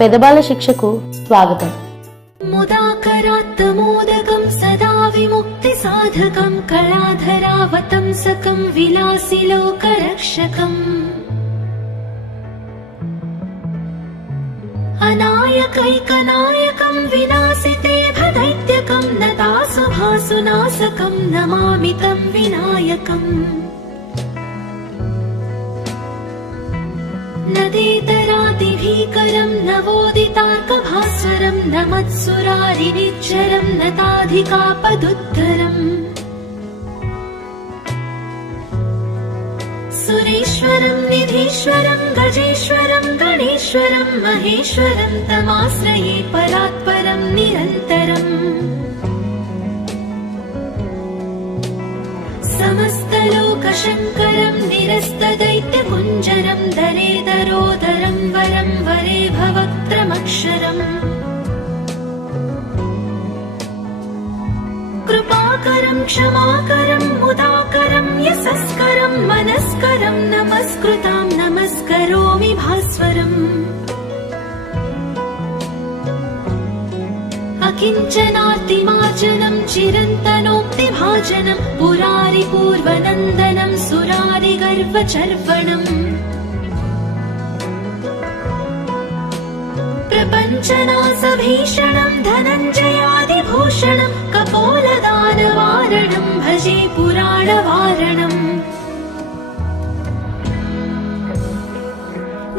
పెదబాల శిక్షకు స్వాగతం. ముదాకరాత్తమోదకం సదా విముక్తి సాధకం కళాధరావతంసకం విలాసిలోకరక్షకం అనాయకైకనాయకం వినాశితే భదైత్యకం నతాసుభాసునాశకం నమామి తం వినాయకం. నదేతరాదిభీకరం నవోదితార్కభాస్వరం నమత్సురారినిచ్చరం నతాధికాపదుద్ధరం సురేశ్వరం నిధీశ్వరం గజేశ్వరం గణేశ్వరం మహేశ్వరం తమాశ్రయే పరాత్పరం నిరంతరం. సమస్తలోకశంకరం నిరస్తదైత్యకుంజరం దరేదరోదరం వరం వరే భవక్త్రమక్షరం. కృపాకరం క్షమాకరం ముదాకరం యశస్కరం మనస్కరం నమస్కృతాం నమస్కరోమి భాస్వరం. అకించనార్తిమార్జనం చిరంతనోక్తిభాజనం పురారి పూర్వనందనం సురారి గర్వచర్వణం. ప్రపంచనాశభీషణం ధనంజయాదిభూషణం కపోలదానవారణం భజే పురాణవారణం.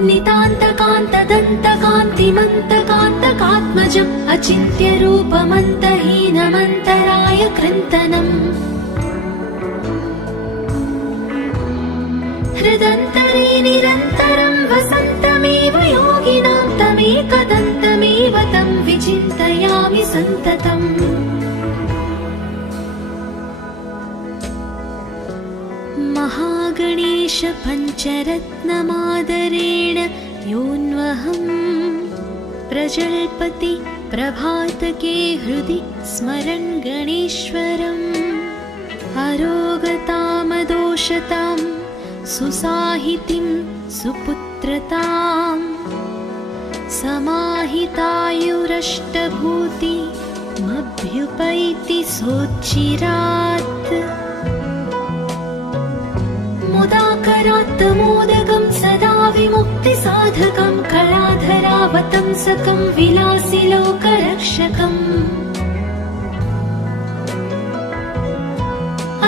నితాంతకాంతదంతకాంతిమంతకాంతకాత్మజం అచింత్యరూపమంతహీనమంతరాయ కృంతనం. హృదంతరే నిరంతరం వసంతమేవ యోగినాం తమేకదంతమేవ తం విచింతయామి సంతతం. महागणेश पञ्चरत्नमादरेण योऽन्वहं प्रजल्पति प्रभातके हृदि स्मरन् गणेश्वरम्. अरोगतामदोषतां सुसाहितिं सुपुत्रतां समाहितायुरष्टभूतिमभ्युपैति सोच्चिरात्. ముదాకరాత్తమోదకం సదా విముక్తి సాధకం కళాధరావతంసకం విలాసిలోకరక్షకం.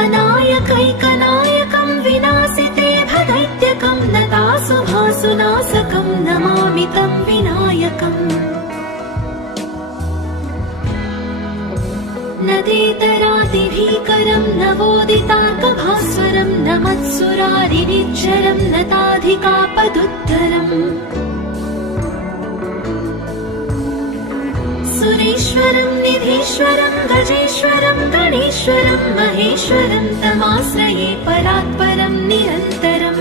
అనాయకైకనాయకం వినాశితే భదైత్యకం నతాసుభాసునాశకం నమామి తం వినాయకం. నదేతరాదిభీకరం నవోదితార్కభాస్వరం నమత్సురారినిచ్చరం నతాధికాపదుద్ధరం సురేశ్వరం నిధీశ్వరం గజేశ్వరం గణేశ్వరం మహేశ్వరం తమాశ్రయే పరాత్పరం నిరంతరం.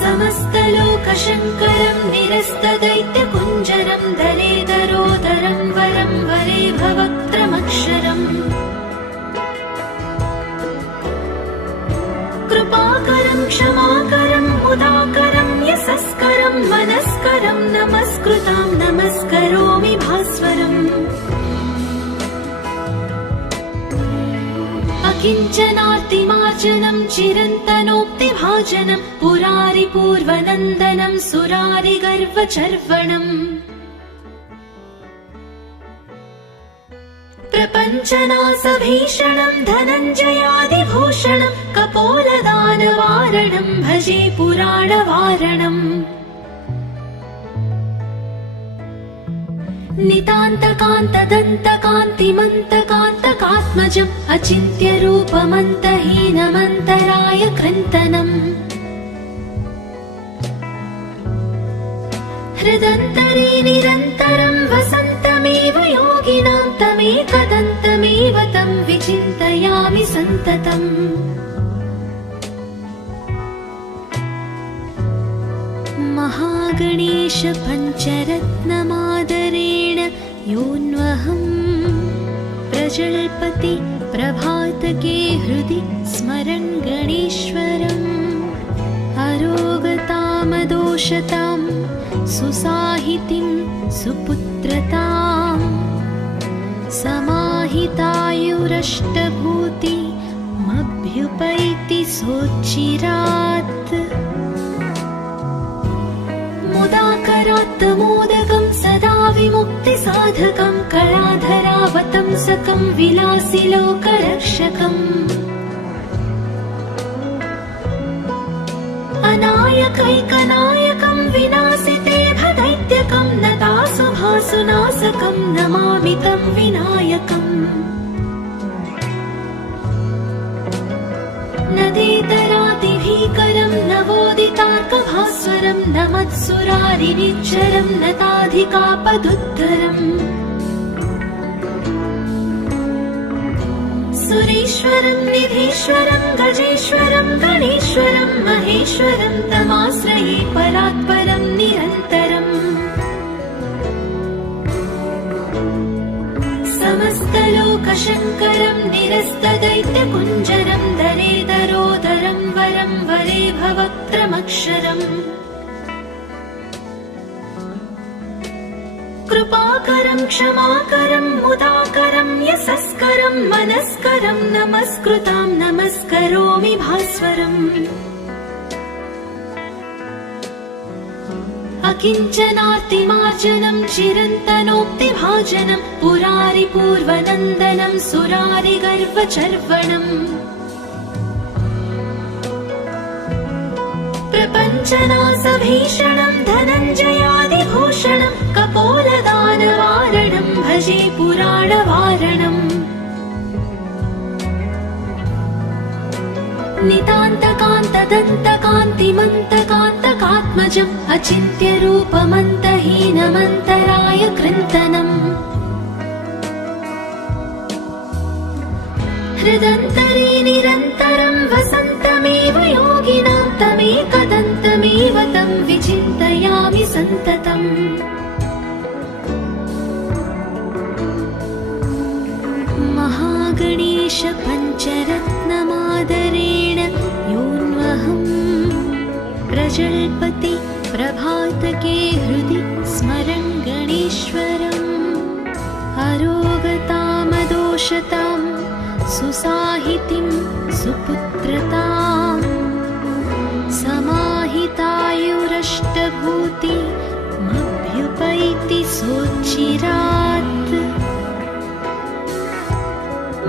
సమస్తలోకశంకరం నిరస్తదైత్యకుంజరం దలేదరోదరం వరం వరే భవక్త్రమక్షరం. కృపాకరం క్షమాకరం ముదాకరం యశస్కరం మనస్కరం నమస్కృతాం నమస్కరోమి భాస్వరం. అకించనార్తిమార్జనం చిరంతనోక్తిభాజనం పురారి పూర్వనందనం సురారి గర్వచర్వణం. ప్రపంచనాశభీషణం ధనంజయాదిభూషణం కపోలదానవారణం భజే పురాణవారణం. నితాంతకాంతదంతకాంతిమంతకాంతకాత్మజం అచింత్యరూపమంతహీనమంతరాయ కృంతనం. హృదంతరే నిరంతరం వసంతమేవ యోగినాం తమేకదంతమేవ తం విచింతయామి సంతతం. महागणेश पञ्चरत्नमादरेण योऽन्वहं प्रजल्पति प्रभातके हृदि स्मरन् गणेश्वरम्. अरोगताम दोषतां सुसाहितिं सुपुत्रताम् समाहितायुरष्टभूतिमभ्युपैति सोच्चिरात् मुदाकरात्तमोदकं सदा विमुक्तिसाधकं कलाधरावतंसकं विलासिलोकरक्षकम् अनायकैकनायकं विनाशितेभदैत्यकं नतासुभासुनाशकं नमामि तं विनायकम् नदेतरातिभीकरं नवोदितार्कभास्वरं नमत्सुरारिनिच्चरं नताधिकापदुद्धरम् सुरेश्वरं निधीश्वरं गजेश्वरं गणेश्वरं महेश्वरं तमाश्रये परात्परं निरन्तरम् समस्तलोकशङ्करं निरस्तदैत्यकुञ्जरं दरेदरोदरं वरं वरे भवक्त्रमक्षरम् कृपाकरं क्षमाकरं मुदाकरं यशस्करं मनस्करं नमस्कृतां नमस्करोमि भास्वरम् अकिञ्चनार्तिमार्जनं चिरन्तनोक्तिभाजनं पुरारिपूर्वनन्दनं सुरारिगर्वचर्वणम् प्रपञ्चनासभीषणं धनञ्जयादिभूषणं कपोलदानवारणं भजे पुराणवारणम् नितान्तकान्तदन्तकान्तिमन्तकान्तकात्मजम् अचिन्त्यरूपमन्तहीनमन्तराय कृन्तनम् हृदन्तरे निरन्तरं वसन्तमेव योगिनां तमेकदन्तमेव तं विचिन्तयामि सन्ततम् महागणेश पञ्चरत्नमादरेण योऽन्वहम् प्रजल्पति प्रभातके हृदि स्मरन् गणेश्वरम् अरोगतामदोषतां सुसाहितिं सुपुत्रताम् समाहितायुरष्टभूतिमभ्युपैति सोच्चिरात्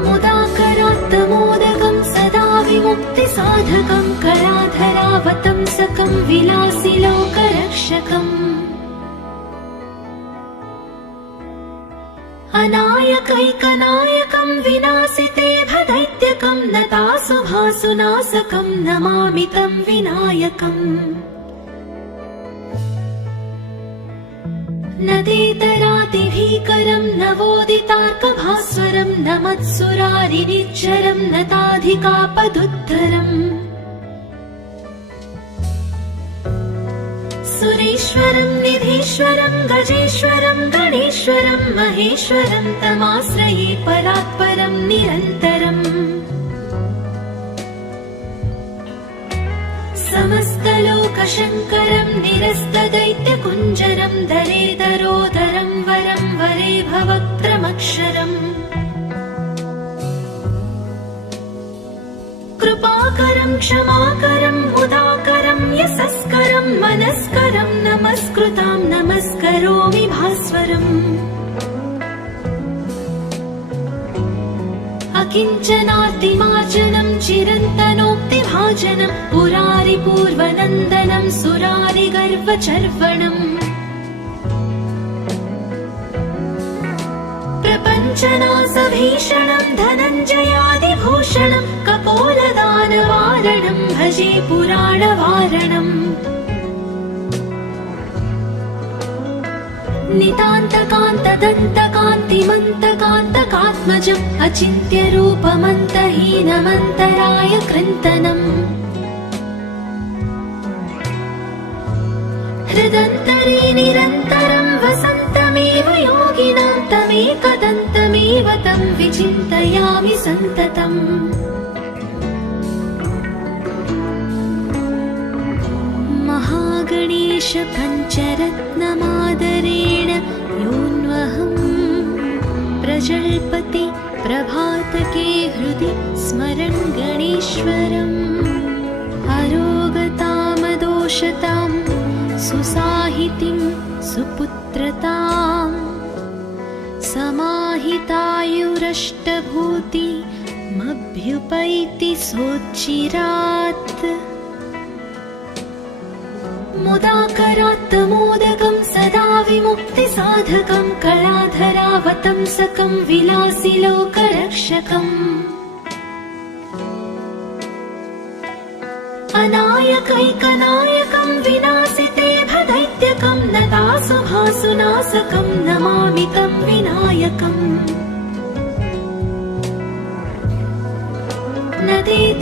मुदाकरात्तमोदकं सदा विमुक्तिसाधकं कलाधरावतंसकं विलासिलोकरक्षकम् अनायकैकनायकं विनाशितेभदैत्यकं नतासुभासुनाशकं नमामि तं विनायकम् नदेतरातिभीकरं नवोदितार्कभास्वरं नमत्सुरारिनिच्चरं नताधिकापदुद्धरम् सुरेश्वरं निधीश्वरं गजेश्वरं गणेश्वरं महेश्वरं तमाश्रये परात्परं निरन्तरम् समस्तलोकशङ्करं निरस्तदैत्यकुञ्जरं दरेदरोदरं वरं वरे भवक्त्रमक्षरम् कृपाकरं क्षमाकरं मुदाकरं यशस्करं मनस्करं नमस्कृतां नमस्करोमि भास्वरम् अकिञ्चनार्तिमार्जनं चिरन्तनोक्तिभाजनं पुरारिपूर्वनन्दनं सुरारिगर्वचर्वणम् प्रपञ्चनासभीषणं धनञ्जयादिभूषणं कपोलदानवारणं भजे पुराणवारणम् नितान्तकान्तदन्तकान्तिमन्तकान्तकात्मजम् अचिन्त्यरूपमन्तहीनमन्तराय कृन्तनम् हृदन्तरे निरन्तरं वसन्तमेव योगिनां तमेकदन्तमेव तं विचिन्तयामि सन्ततम् महागणेश पञ्चरत्नमादरेण योऽन्वहम् प्रजल्पति प्रभातके हृदि स्मरन् गणेश्वरम् अरोगतामदोषतां सुसाहितिं सुपुत्रताम् समाहितायुरष्टभूतिमभ्युपैति सोच्चिरात् मुदाकरात् मोदकं सदा विमुक्तिसाधकं कलाधरावतंसकं विलासिलोकरक्षकम् अनायकैकनायकं विनाशिते भदैत्यकं नतासुभासुनाशकं नमामि तं विनायकम्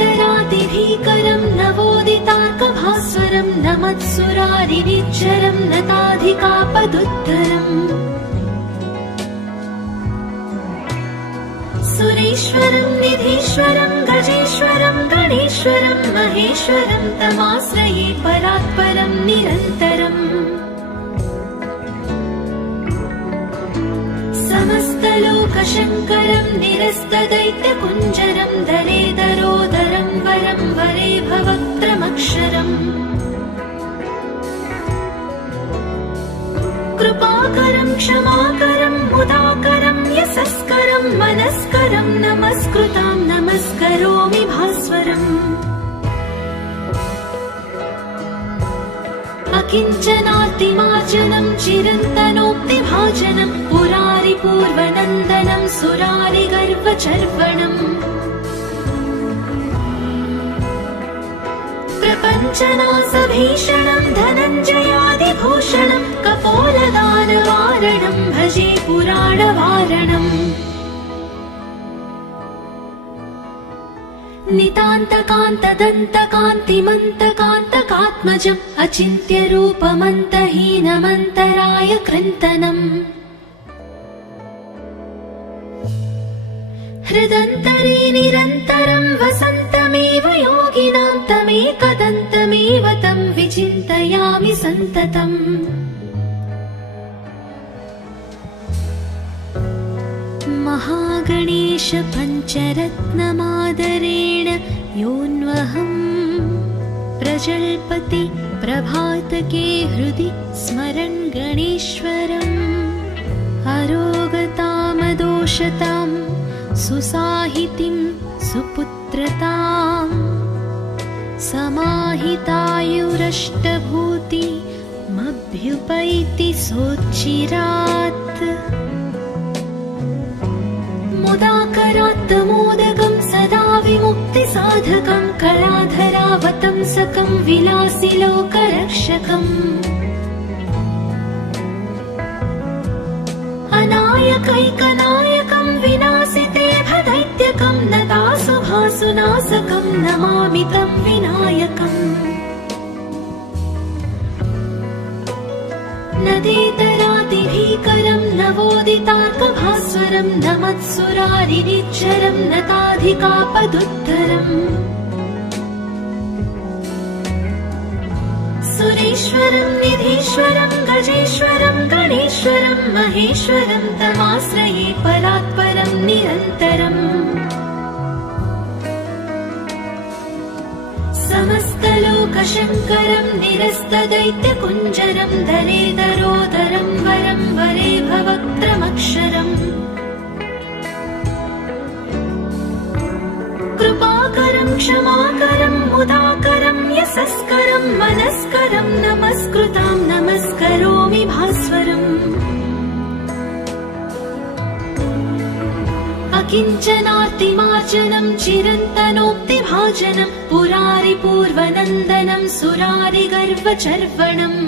नदेतरादिभीकरं नवोदितार्कभास्वरं नमत्सुरारिनिज्जरं नताधिकापदुद्धरम् सुरेश्वरं निधीश्वरं गजेश्वरं गणेश्वरं महेश्वरं तमाश्रये परात्परं निरन्तरम् समस्तलोकशङ्करं निरस्तदैत्यकुञ्जरं दरेदरोदरं वरं वरे भवक्त्रमक्षरम् कृपाकरं क्षमाकरं मुदाकरं यशस्करं मनस्करं नमस्कृतां नमस्करोमि भास्वरम् अकिञ्चनातिमार्जनं चिरन्तनोक्तिभाजनं पुरारिपूर्वनन्दनं सुरारिगर्वचर्वणम् प्रपञ्चनासभीषणं धनञ्जयादिभूषणं कपोलदानवारणं भजे पुराणवारणम् नितान्तकान्तदन्तकान्तिमन्तकान्तकात्मजम् अचिन्त्यरूपमन्तहीनमन्तराय कृन्तनम् हृदन्तरे निरन्तरं वसन्तमेव योगिनां तमेकदन्तमेव तं विचिन्तयामि सन्ततम् महागणेश पञ्चरत्नमादरेण योऽन्वहम् प्रजल्पति प्रभातके हृदि स्मरन् गणेश्वरम् अरोगतामदोषतां सुसाहितिं सुपुत्रताम् समाहितायुरष्टभूतिमभ्युपैति सोच्चिरात् मुदाकरात् मोदकं सदा विमुक्तिसाधकं कलाधरावतंसकं विलासिलोकरक्षकम् अनायकैकनायकं विनाशिते भदैत्यकं नतासुभासुनाशकं नमामि तं विनायकम् नदेतरादिभीकरं नवोदितार्कभास्वरं नमत्सुरारिनिज्जरं नताधिकापदुद्धरम् सुरेश्वरं निधीश्वरं गजेश्वरं गणेश्वरं महेश्वरं तमाश्रये परात्परं निरन्तरम् समस्तलोकशङ्करं निरस्तदैत्यकुञ्जरं दरेदरोदरं वरं वरे भवक्त्रमक्षरम् कृपाकरं क्षमाकरं मुदाकरं यशस्करं मनस्करं नमस्कृतां नमस्करोमि भास्वरम् अकिञ्चनार्तिमार्जनं चिरन्तनोक्तिभाजनं पुरारिपूर्वनन्दनं सुरारिगर्वचर्वणम्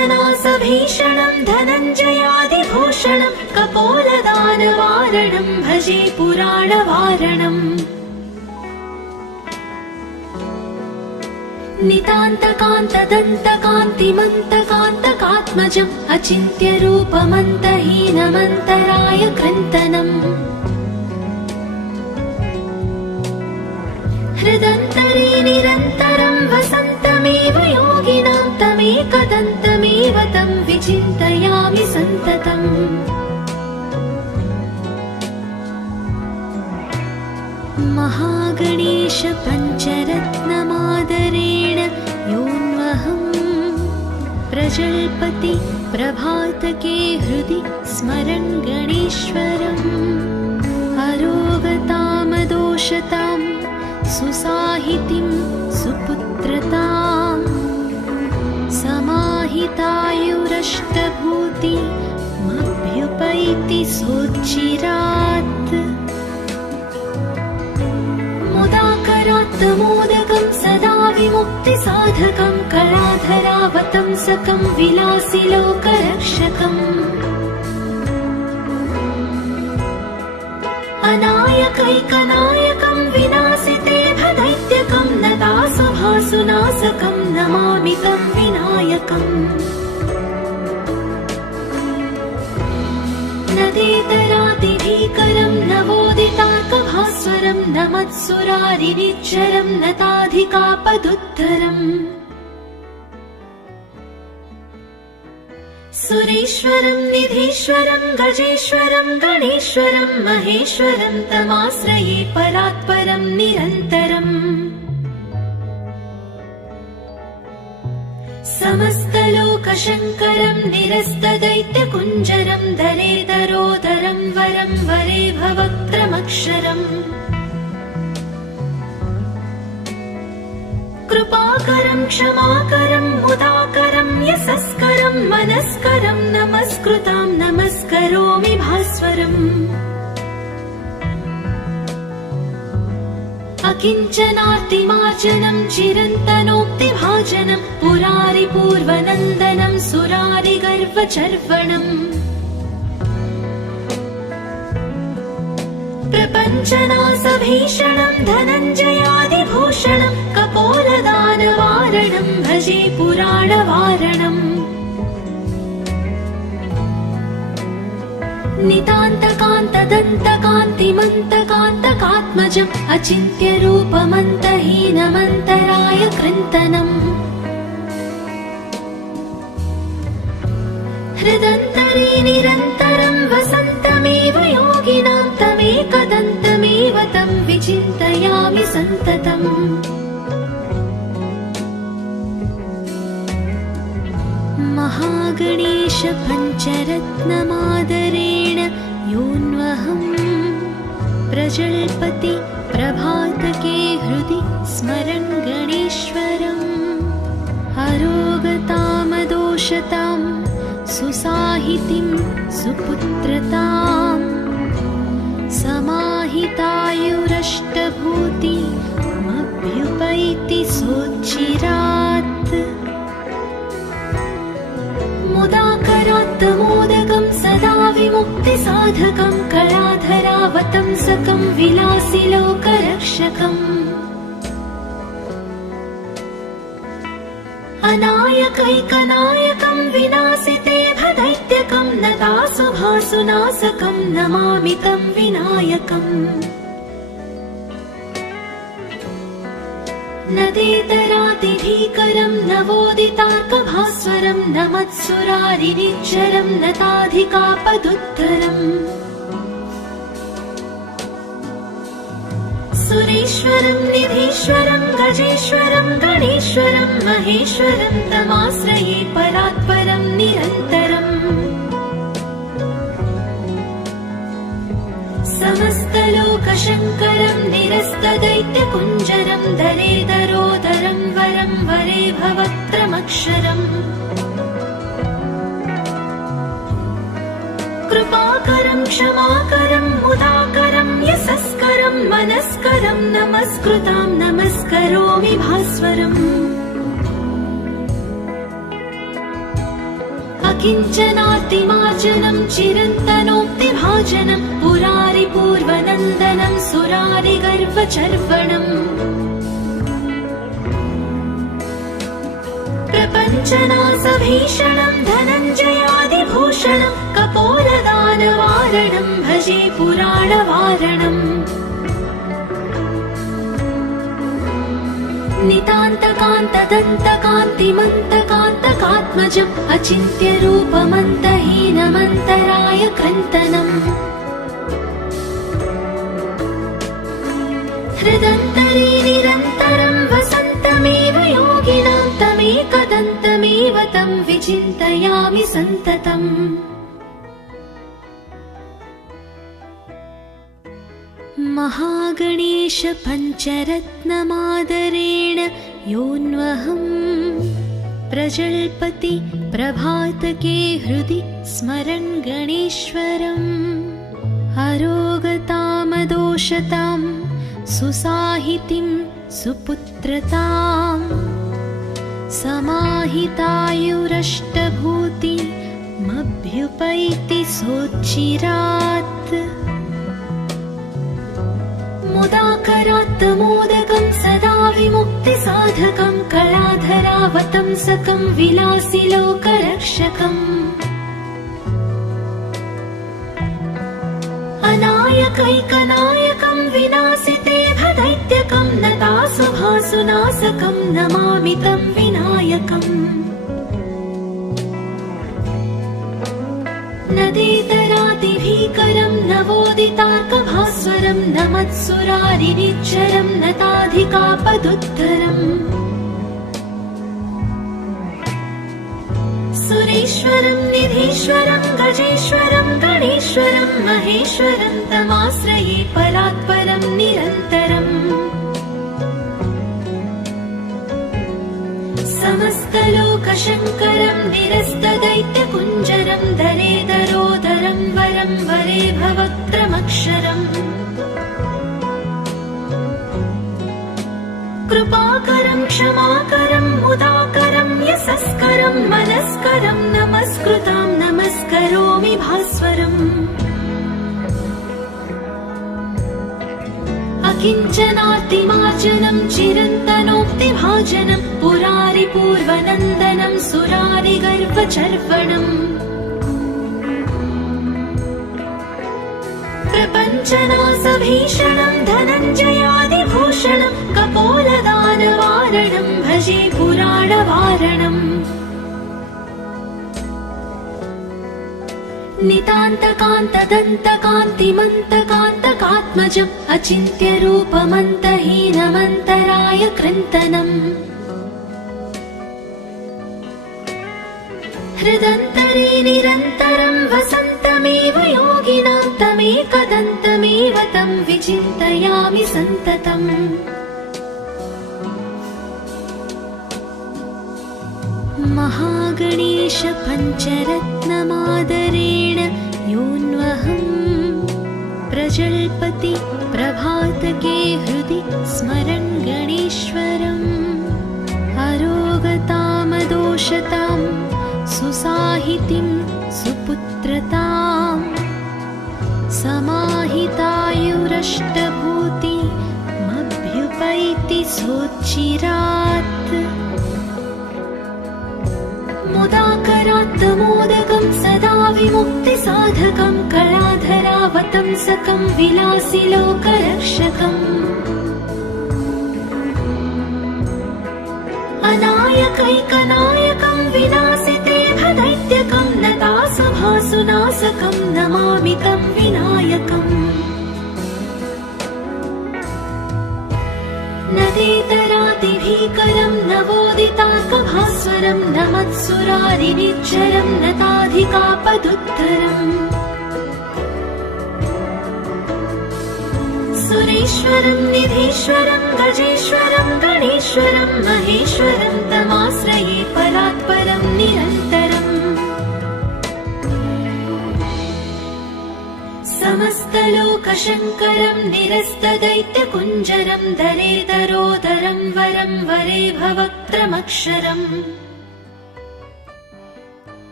प्रपञ्चनासभीषणं धनञ्जयादिभूषणं कपोलदानवारणं भजे पुराणवारणम् नितान्तकान्तदन्तकान्तिमन्तकान्तकात्मजम् अचिन्त्यरूपमन्तहीनमन्तराय कृन्तनम् हृदन्तरे निरन्तरं वसन्तमेव योगिनां तमेकदन्तमेव तं विचिन्तयामि सन्ततम्। महागणेश पञ्चरत्नमादरेण योऽन्वहम् प्रजल्पति प्रभातके हृदि स्मरन् गणेश्वरम्। अरोगतामदोषतां सुसाहितिं सुपुत्रतां समाहितायुरष्टभूतिमभ्युपैति सोच्चिरात्। मुदाकरात् मोदकं सदा विमुक्तिसाधकं कलाधरावतंसकं विलासिलोकरक्षकम्। अनायकैकनायकं विनाशितेभदैत्यकं नतासुभासुनाशकं नमामि तं विनायकम्। नदेतरातिभीकरं नवोदितार्कभास्वरं नमत्सुरारिनिच्चरं नताधिकापदुद्धरम्। सुरेश्वरं निधीश्वरं गजेश्वरं गणेश्वरं महेश्वरं तमाश्रये परात्परं निरन्तरम्। समस्तलोकशङ्करं निरस्तदैत्यकुञ्जरं दलेदरोदरं वरं वरे भवक्त्रमक्षरम्। कृपाकरं क्षमाकरं मुदाकरं यशस्करं मनस्करं नमस्कृतां नमस्करोमि भास्वरम्। अकिञ्चनार्तिमार्जनं चिरन्तनोक्तिभाजनं पुरारिपूर्वनन्दनं सुरारिगर्वचर्वणम्। प्रपञ्चनाशभीषणं धनञ्जयादिभूषणं कपोलदानवारणं भजे पुराणवारणम्। नितान्तकान्तदन्तकान्तिमन्तकान्तकात्मजम् अचिन्त्यरूपमन्तहीनमन्तराय कृन्तनम्। हृदन्तरे निरन्तरं वसन्तमेव योगिनां तमेकदन्तमेव तं विचिन्तयामि सन्ततम्। महागणेश पञ्चरत्नमादरेण योऽन्वहम् प्रजल्पति प्रभातके हृदि स्मरन् गणेश्वरम्। अरोगतामदोषतां सुसाहितिं सुपुत्रतां समाहितायुरष्टभूतिमभ्युपैति सोच्चिरात्। मुदाकरात् मोदकं सदा विमुक्तिसाधकं कलाधरावतंसकं विलासिलोकरक्षकम्। अनायकैकनायकं विनाशितेभदैत्यकं नतासुभासुनाशकं नमामि तं विनायकम्। नदेतरातिभीकरं नवोदितार्कभास्वरं नमत्सुरारिनिच्चरं नताधिकापदुद्धरम्। सुरेश्वरं निधीश्वरं गजेश्वरं गणेश्वरं महेश्वरं तमाश्रये परात्परं निरन्तरम्। समस्तलोकशङ्करं निरस्तदैत्यकुञ्जरं दलेदरोदरं वरं वरे भवक्त्रमक्षरम्। कृपाकरं क्षमाकरं मुदाकरं यशस्करं मनस्करं नमस्कृतां नमस्करोमि भास्वरम्। अकिञ्चनार्तिमार्जनं चिरन्तनोक्तिभाजनं पुरारिपूर्वनन्दनं सुरारिगर्वचर्वणम्। प्रपञ्चनाशभीषणं धनञ्जयादिभूषणं कपोलदानवारणं भजे पुराणवारणम्। नितान्तकान्तदन्तकान्तिमन्तकान्तकात्मजम् अचिन्त्यरूपमन्तहीनमन्तराय कृन्तनम् हृदन्तरे निरन्तरं वसन्तमेव योगिनां तमेकदन्तमेव तं विचिन्तयामि सन्ततम् महागणेश पञ्चरत्नमादरेण योऽन्वहम् प्रजल्पति प्रभातके हृदि स्मरन् गणेश्वरम् अरोगतामदोषतां सुसाहितिं सुपुत्रताम् समाहितायुरष्टभूतिमभ्युपैति सोच्चिरात् मुदाकरात् मोदकं सदा विमुक्तिसाधकं कलाधरावतंसकं विलासिलोकरक्षकम् अनायकैकनायकं विनाशितेभदैत्यकं नतासुभासुनाशकं नमामि तं विनायकम् नदेतरादिभीकरं नवोदितार्कभास्वरं नमत्सुरारिनिच्चरं नताधिकापदुद्धरम् सुरेश्वरं निधीश्वरं गजेश्वरं गणेश्वरं महेश्वरं तमाश्रये परात्परं निरन्तरम् समस्तलोकशङ्करं निरस्तदैत्यकुञ्जरं दरेदरोदरं वरं वरे भवक्त्रमक्षरम् कृपाकरं क्षमाकरं मुदाकरं यशस्करं मनस्करं नमस्कृतां नमस्करोमि भास्वरम् अकिञ्चनातिमार्जनं चिरन्तनोक्तिभाजनं पुरारिपूर्वनन्दनं सुरारिगर्वचर्वणम् प्रपञ्चनासभीषणं धनञ्जयादिभूषणं कपोलदानवारणं भजे पुराणवारणम् नितान्तकान्तदन्तकान्तिमन्तकान्तकात्मजम् अचिन्त्यरूपमन्तहीनमन्तराय कृन्तनम् हृदन्तरे निरन्तरं वसन्तमेव योगिनां तमेकदन्तमेव तं विचिन्तयामि सन्ततम् महागणेश पञ्चरत्नमादरेण योऽन्वहम् प्रजल्पति प्रभातके हृदि स्मरन् गणेश्वरम् अरोगतामदोषतां सुसाहितिं सुपुत्रताम् समाहितायुरष्टभूतिमभ्युपैति सोच्चिरात् मुदाकरात् मोदकं सदा विमुक्तिसाधकं कलाधरावतंसकं विलासिलोकरक्षकम् अनायकैकनायकं विनाशितेभदैत्यकं नतासुभासुनाशकं नमामि तं विनायकम् नदेतरादिभीकरं नवोदितार्कभास्वरं नमत्सुरारिनिच्चरं नताधिकापदुद्धरम् सुरेश्वरं निधीश्वरं गजेश्वरं गणेश्वरं महेश्वरं तमाश्रये परात्परं निरन्तरम् समस्तलोकशङ्करं निरस्तदैत्यकुञ्जरं दरेदरोदरं वरं वरे भवक्त्रमक्षरम्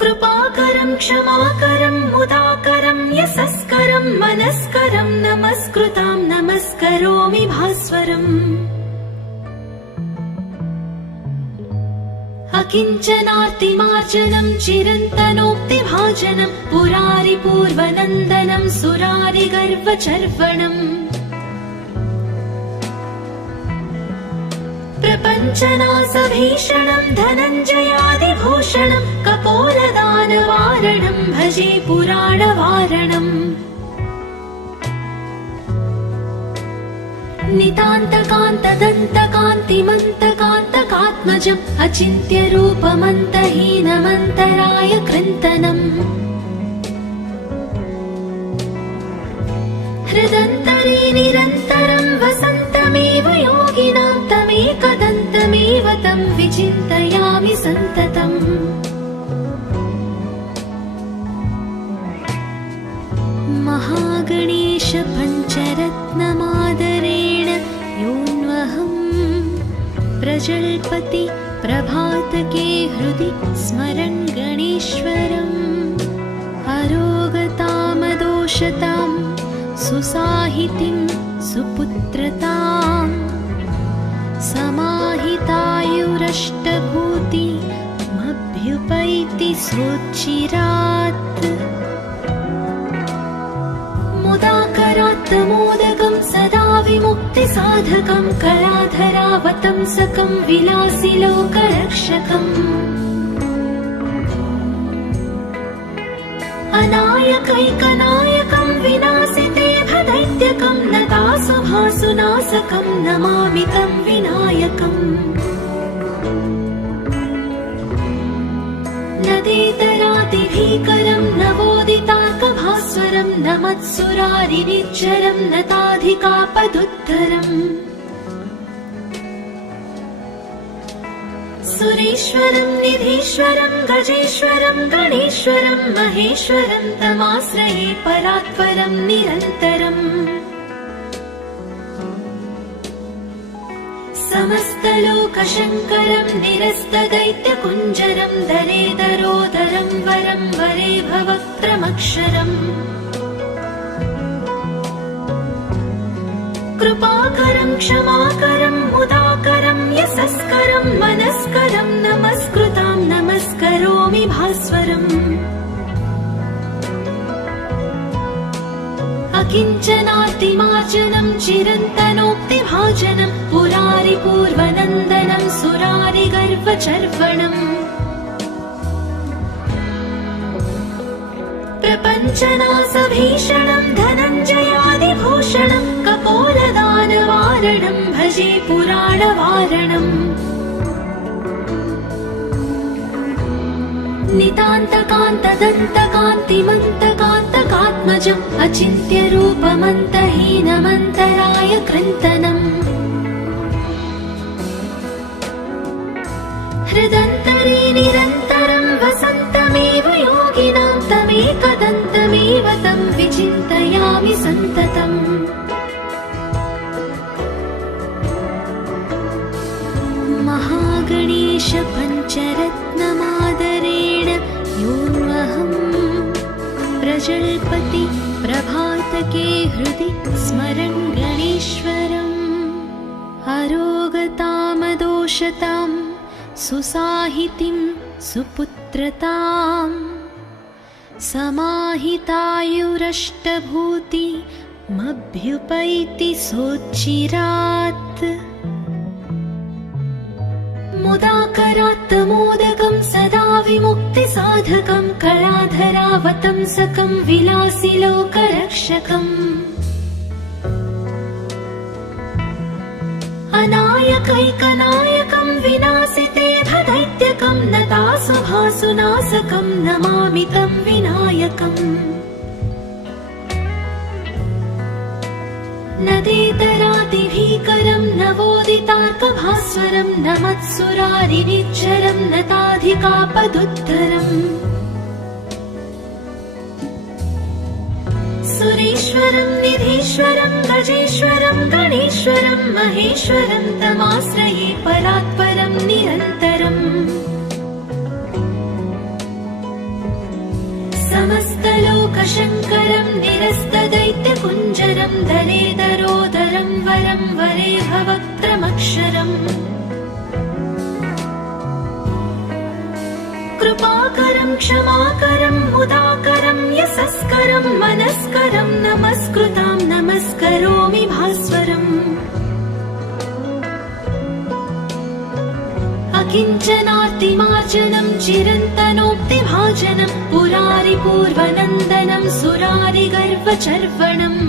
कृपाकरं क्षमाकरं मुदाकरं यशस्करं मनस्करं नमस्कृतां नमस्करोमि भास्वरम् अकिञ्चनार्तिमार्जनं चिरन्तनोक्तिभाजनं पुरारिपूर्वनन्दनं सुरारिगर्वचर्वणम् प्रपञ्चनासभीषणं धनञ्जयादिभूषणं कपोलदानवारणं भजे पुराणवारणम् नितान्तकान्तदन्तकान्तिमन्तकान्तकात्मजम् अचिन्त्यरूपमन्तहीनमन्तराय कृन्तनम् हृदन्तरे निरन्तरं वसन्तमेव योगिनां तमेकदन्तमेव तं विचिन्तयामि सन्ततम् महागणेश पञ्चरत्नमादरेण योऽन्वहं प्रजल्पति प्रभातके हृदि स्मरन् गणेश्वरम् अरोगतामदोषतां सुसाहितिं सुपुत्रतां समाहितायुरष्टभूतिमभ्युपैति सोच्चिरात् मुदाकरात्तमोदकं सदा विमुक्तिसाधकं कलाधरावतंसकं विलासिलोकरक्षकम् अनायकैकनायकं विनाशितेभदैत्यकं नतासुभासुनाशकं नमामि तं विनायकम् नदेतरातिभीकरं नवोदितार्कभास्वरं नमत्सुरारिनिच्चरं नताधिकापदुत्तरम् सुरेश्वरं निधीश्वरं गजेश्वरं गणेश्वरं महेश्वरं तमाश्रये परात्परं निरन्तरम् समस्तलोकशङ्करं निरस्तदैत्यकुञ्जरं दरेदरोदरं वरं वरे भवक्त्रमक्षरम् कृपाकरं क्षमाकरं मुदाकरं यशस्करं मनस्करं नमस्कृतां नमस्करोमि भास्वरम् अकिञ्चनातिमार्जनं चिरन्तनोक्तिभाजनं पुरारिपूर्वनन्दनं सुरारिगर्वचर्वणम् प्रपञ्चनासभीषणं धनञ्जयादिभूषणं कपोलदानवारणं भजे पुराणवारणम् नितान्तकान्तदन्तकान्तिमन्तकान्तकात्मजम् अचिन्त्यरूपमन्तहीनमन्तराय कृन्तनम् हृदन्तरे निरन्तरं वसन्तमेव योगिनां तमेकदन्तमेव तं विचिन्तयामि सन्ततम् महागणेश पञ्चरत्नमादरेण योऽन्वहं प्रजल्पति प्रभातके हृदि स्मरन् गणेश्वरम् अरोगतामदोषतां सुसाहितिं सुपुत्रतां समाहितायुरष्टभूतिमभ्युपैति सोच्चिरात् मुदाकरात्तमोदकं सदा विमुक्तिसाधकं कलाधरावतंसकं विलासिलोकरक्षकम् अनायकैकनायकं विनाशितेभदैत्यकं नतासुभासुनाशकं नमामि तं विनायकम् नदेतरातिभीकरं नवोदितार्कभास्वरं नमत्सुरारिनिच्चरं नताधिकापदुत्तरम् सुरेश्वरं निधीश्वरं गजेश्वरं गणेश्वरं महेश्वरं तमाश्रये परात्परं निरन्तरम् समस्तलोकशङ्करं निरस्तदैत्यकुञ्जरं दरेदरोदरं वरं वरे भवक्त्रमक्षरम् कृपाकरं क्षमाकरं मुदाकरं यशस्करं मनस्करं नमस्कृतां नमस्करोमि भास्वरम् किञ्चनार्तिमार्जनं चिरन्तनोक्तिभाजनं पुरारिपूर्वनन्दनं सुरारिगर्वचर्वणम्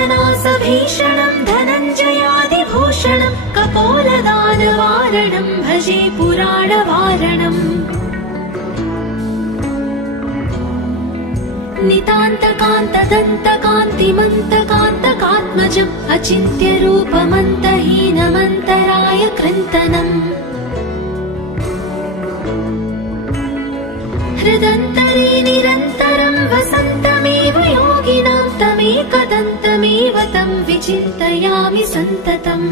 प्रपञ्चनासभीषणं धनञ्जयादिभूषणं कपोलदानवारणं भजे पुराणवारणम् नितान्तकान्तदन्तकान्तिमन्तकान्तकात्मजम् अचिन्त्यरूपमन्तहीनमन्तराय कृन्तनम् हृदन्तरे निरन्तरं वसन्तमेव योगिनां तमेकदन्तमेव तं विचिन्तयामि सन्ततम्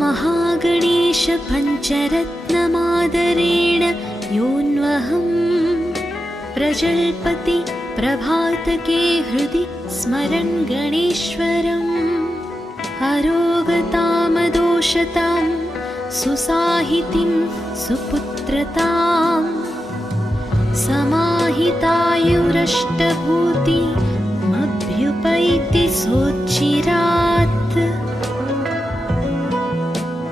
महागणेश पञ्चरत्नमादरेण योऽन्वहं प्रजल्पति प्रभातके हृदि स्मरन् गणेश्वरम् अरोगतामदोषतां सुसाहितिं सुपुत्रतां समाहितायुरष्टभूतिमभ्युपैति सोच्चिरात्